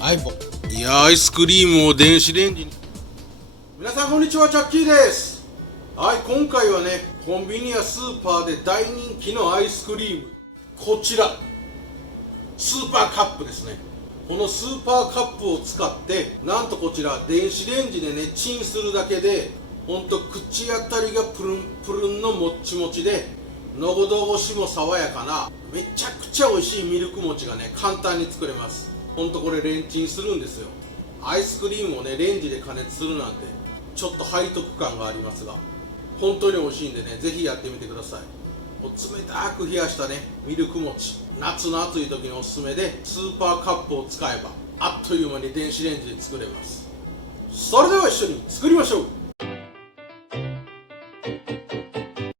はい、いやアイスクリームを電子レンジに。皆さんこんにちは、チャッキーです。はい、今回はね、コンビニやスーパーで大人気のアイスクリーム、こちらスーパーカップですね。このスーパーカップを使って、なんとこちら電子レンジでねチンするだけで、ほんと口当たりがプルンプルンのもっちもちで、喉越しも爽やかなめちゃくちゃ美味しいミルク餅がね簡単に作れます。ほんとこれレンチンするんですよ。アイスクリームをねレンジで加熱するなんてちょっと背徳感がありますが、本当に美味しいんでね、ぜひやってみてください。冷たく冷やしたねミルク餅、夏の暑い時におすすめで、スーパーカップを使えばあっという間に電子レンジで作れます。それでは一緒に作りましょう。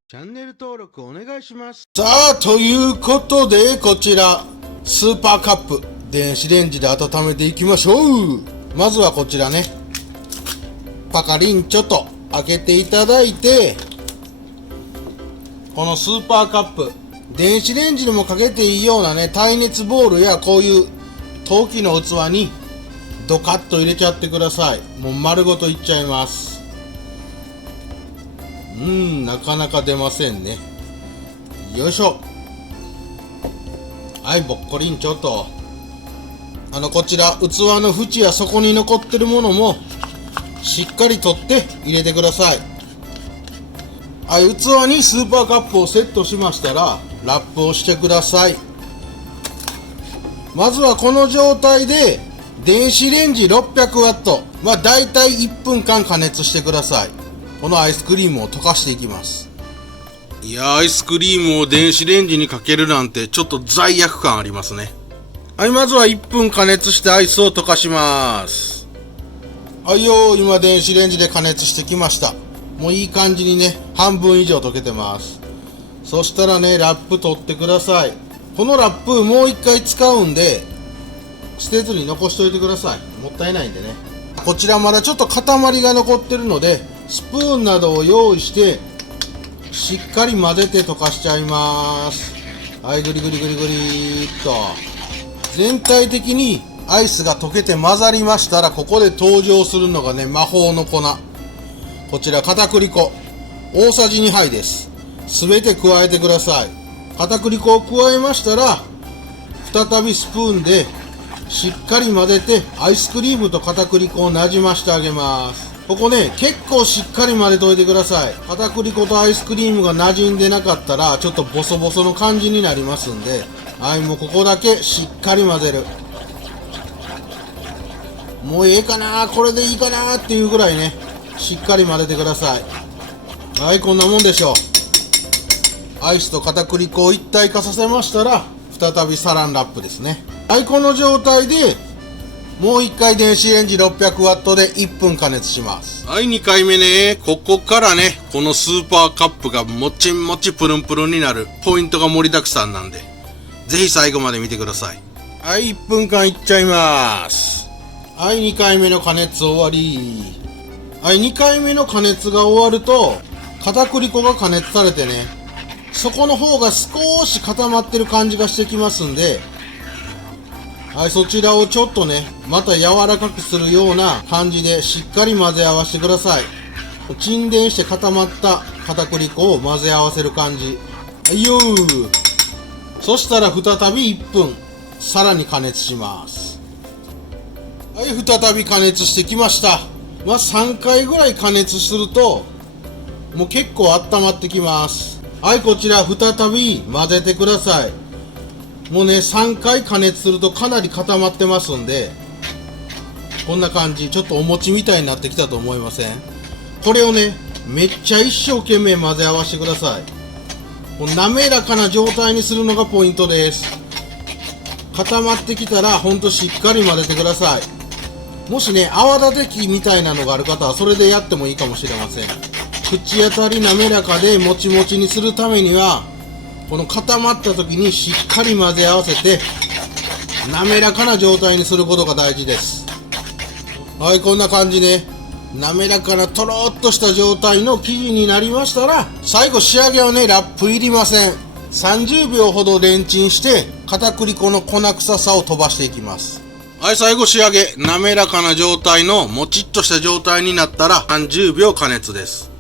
チャンネル登録お願いします。さあ、ということでこちらスーパーカップ電子レンジで温めていきましょう。まずはこちらね、パカリンちょっと開けていただいて、このスーパーカップ、電子レンジにもかけていいようなね耐熱ボウルやこういう陶器の器にドカッと入れちゃってください。もう丸ごといっちゃいます。なかなか出ませんね。よいしょ。はい、ぼっこりんちょっとこちら器の縁や底に残ってるものもしっかり取って入れてください。はい、器にスーパーカップをセットしましたらラップをしてください。まずはこの状態で電子レンジ600ワット、だいたい1分間加熱してください。このアイスクリームを溶かしていきます。いやアイスクリームを電子レンジにかけるなんてちょっと罪悪感ありますね。はい、まずは1分加熱してアイスを溶かします。はいよ、今電子レンジで加熱してきました。もういい感じにね半分以上溶けてます。そしたらねラップ取ってください。このラップもう一回使うんで捨てずに残しといてください。もったいないんでね。こちらまだちょっと塊が残ってるのでスプーンなどを用意してしっかり混ぜて溶かしちゃいます。はい、ぐりぐりぐりぐりっと全体的にアイスが溶けて混ざりましたら、ここで登場するのがね魔法の粉。こちら片栗粉大さじ2杯です。すべて加えてください。片栗粉を加えましたら再びスプーンでしっかり混ぜてアイスクリームと片栗粉をなじましてあげます。ここね結構しっかり混ぜといてください。片栗粉とアイスクリームが馴染んでなかったらちょっとボソボソの感じになりますんで、はい、もうここだけしっかり混ぜる。もうええかな、これでいいかなっていうぐらいねしっかり混ぜてください。はい、こんなもんでしょう。アイスと片栗粉を一体化させましたら再びサランラップですね。はい、この状態でもう一回電子レンジ600ワットで1分加熱します。はい、2回目ね。ここからねこのスーパーカップがもちもちプルンプルンになるポイントが盛りだくさんなんで、ぜひ最後まで見てください。はい、1分間いっちゃいます。はい、2回目の加熱終わり。はい、2回目の加熱が終わると片栗粉が加熱されてね、底の方が少し固まってる感じがしてきますんで、はい、そちらをちょっとねまた柔らかくするような感じでしっかり混ぜ合わせてください。沈殿して固まった片栗粉を混ぜ合わせる感じ。はいよー。そしたら再び1分さらに加熱します。はい、再び加熱してきました。3回ぐらい加熱するともう結構温まってきます。はい、こちら再び混ぜてください。もうね3回加熱するとかなり固まってますんで、こんな感じ、ちょっとお餅みたいになってきたと思いません？これをねめっちゃ一生懸命混ぜ合わせてください。こう滑らかな状態にするのがポイントです。固まってきたらほんとしっかり混ぜてください。もしね泡立て器みたいなのがある方はそれでやってもいいかもしれません。口当たり滑らかでもちもちにするためにはこの固まった時にしっかり混ぜ合わせて滑らかな状態にすることが大事です。はい、こんな感じで滑らかなとろっとした状態の生地になりましたら、最後仕上げはねラップいりません。30秒ほどレンチンして片栗粉の粉臭さを飛ばしていきます。はい、最後仕上げ。滑らかな状態のもちっとした状態になったら30秒加熱です。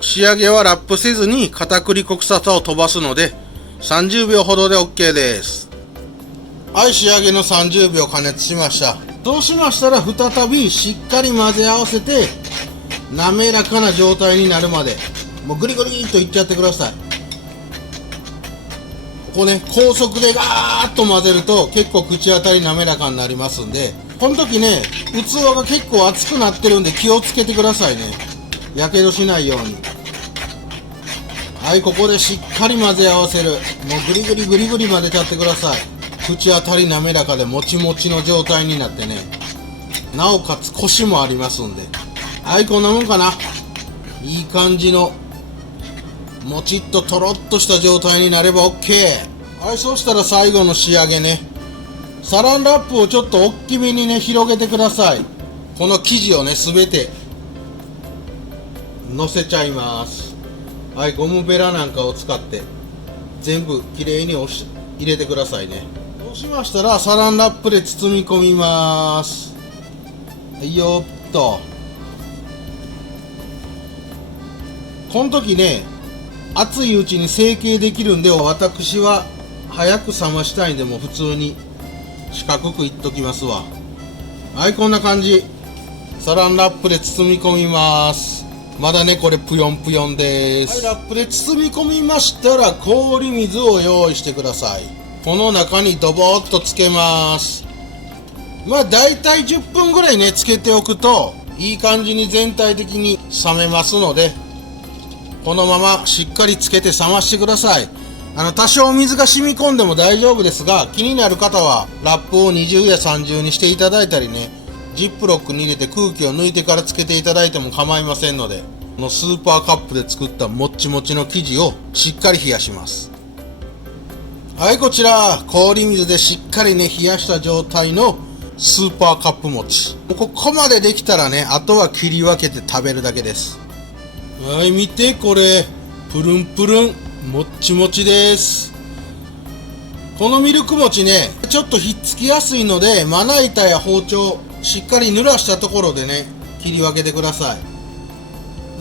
仕上げはラップせずに片栗粉臭さを飛ばすので30秒ほどで OK です。はい、仕上げの30秒加熱しました。そうしましたら再びしっかり混ぜ合わせて滑らかな状態になるまでもうグリグリっといっちゃってください。ここね、高速でガーッと混ぜると結構口当たり滑らかになりますんで、この時ね、器が結構熱くなってるんで気をつけてくださいね。やけどしないように。はい、ここでしっかり混ぜ合わせる。もうグリグリグリグリ混ぜちゃってください。口当たり滑らかでもちもちの状態になってね、なおかつコシもありますんで。はい、こんなもんかな。いい感じのもちっととろっとした状態になれば OK。 はい、そうしたら最後の仕上げね、サランラップをちょっと大きめにね広げてください。この生地をねすべて乗せちゃいます。はい、ゴムベラなんかを使って全部きれいに入れてくださいね。そうしましたらサランラップで包み込みます。はいよっと。この時ね、熱いうちに成形できるんで、私は早く冷ましたいんでもう普通に四角くいっときますわ。はい、こんな感じ。サランラップで包み込みます。まだねこれぷよんぷよんです。はい、ラップで包み込みましたら氷水を用意してください。この中にドボーっとつけます。まあだいたい10分ぐらいねつけておくといい感じに全体的に冷めますので、このまましっかりつけて冷ましてください。多少水が染み込んでも大丈夫ですが、気になる方はラップを二重や三重にしていただいたりね、ジップロックに入れて空気を抜いてからつけていただいても構いませんので、このスーパーカップで作ったもっちもちの生地をしっかり冷やします。はい、こちら氷水でしっかりね冷やした状態のスーパーカップ餅。ここまでできたらね、あとは切り分けて食べるだけです。はい、見てこれ、プルンプルン、もっちもちです。このミルク餅ね、ちょっとひっつきやすいので、まな板や包丁、しっかり濡らしたところでね、切り分けてください。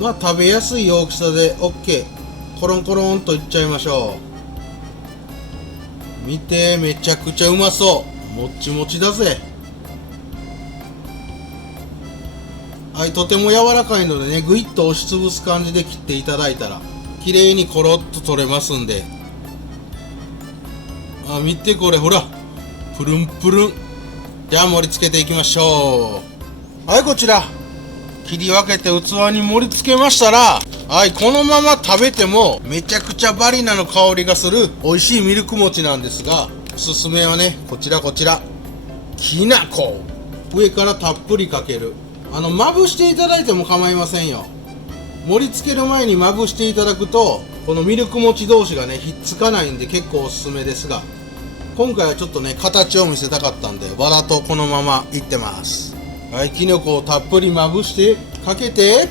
まあ食べやすい大きさで OK。コロンコロンといっちゃいましょう。見て、めちゃくちゃうまそう。もっちもちだぜ。はい、とても柔らかいのでね、ぐいっと押しつぶす感じで切っていただいたら綺麗にコロッと取れますんで。見てこれ、ほらプルンプルン。じゃあ盛り付けていきましょう。はい、こちら切り分けて器に盛り付けましたら、はい、このまま食べてもめちゃくちゃバニラの香りがする美味しいミルク餅なんですが、おすすめはねこちらきな粉上からたっぷりかける。まぶしていただいても構いませんよ。盛り付ける前にまぶしていただくとこのミルク餅同士がねひっつかないんで結構おすすめですが、今回はちょっとね形を見せたかったんでわざとこのままいってます。はい、きのこをたっぷりまぶしてかけて、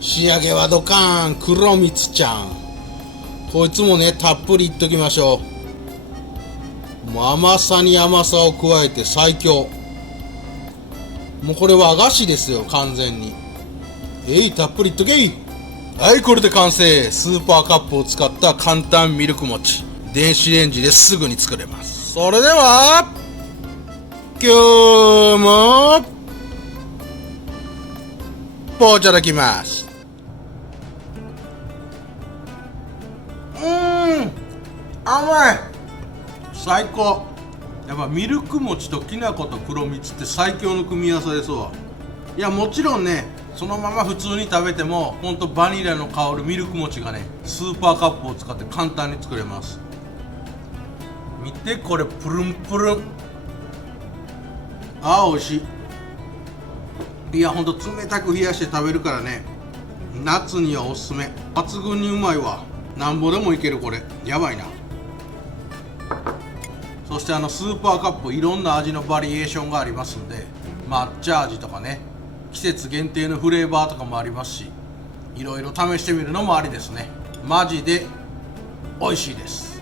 仕上げはドカーン、黒蜜ちゃん。こいつもねたっぷりいっときましょう。もう甘さに甘さを加えて最強。もうこれ和菓子ですよ完全に。たっぷりいっとけい。はい、これで完成。スーパーカップを使った簡単ミルク餅、電子レンジですぐに作れます。それでは今日もいただきます。甘い。最高。やっぱミルク餅ときな粉と黒蜜って最強の組み合わせですわ。いやもちろんねそのまま普通に食べてもほんとバニラの香るミルク餅がねスーパーカップを使って簡単に作れます。見てこれ、プルンプルン。美味しい。いやほんと冷たく冷やして食べるからね、夏にはおすすめ。抜群にうまいわ。なんぼでもいけるこれ。やばいな。そしてスーパーカップいろんな味のバリエーションがありますんで、抹茶味とかね、季節限定のフレーバーとかもありますし、いろいろ試してみるのもありですね。マジで美味しいです。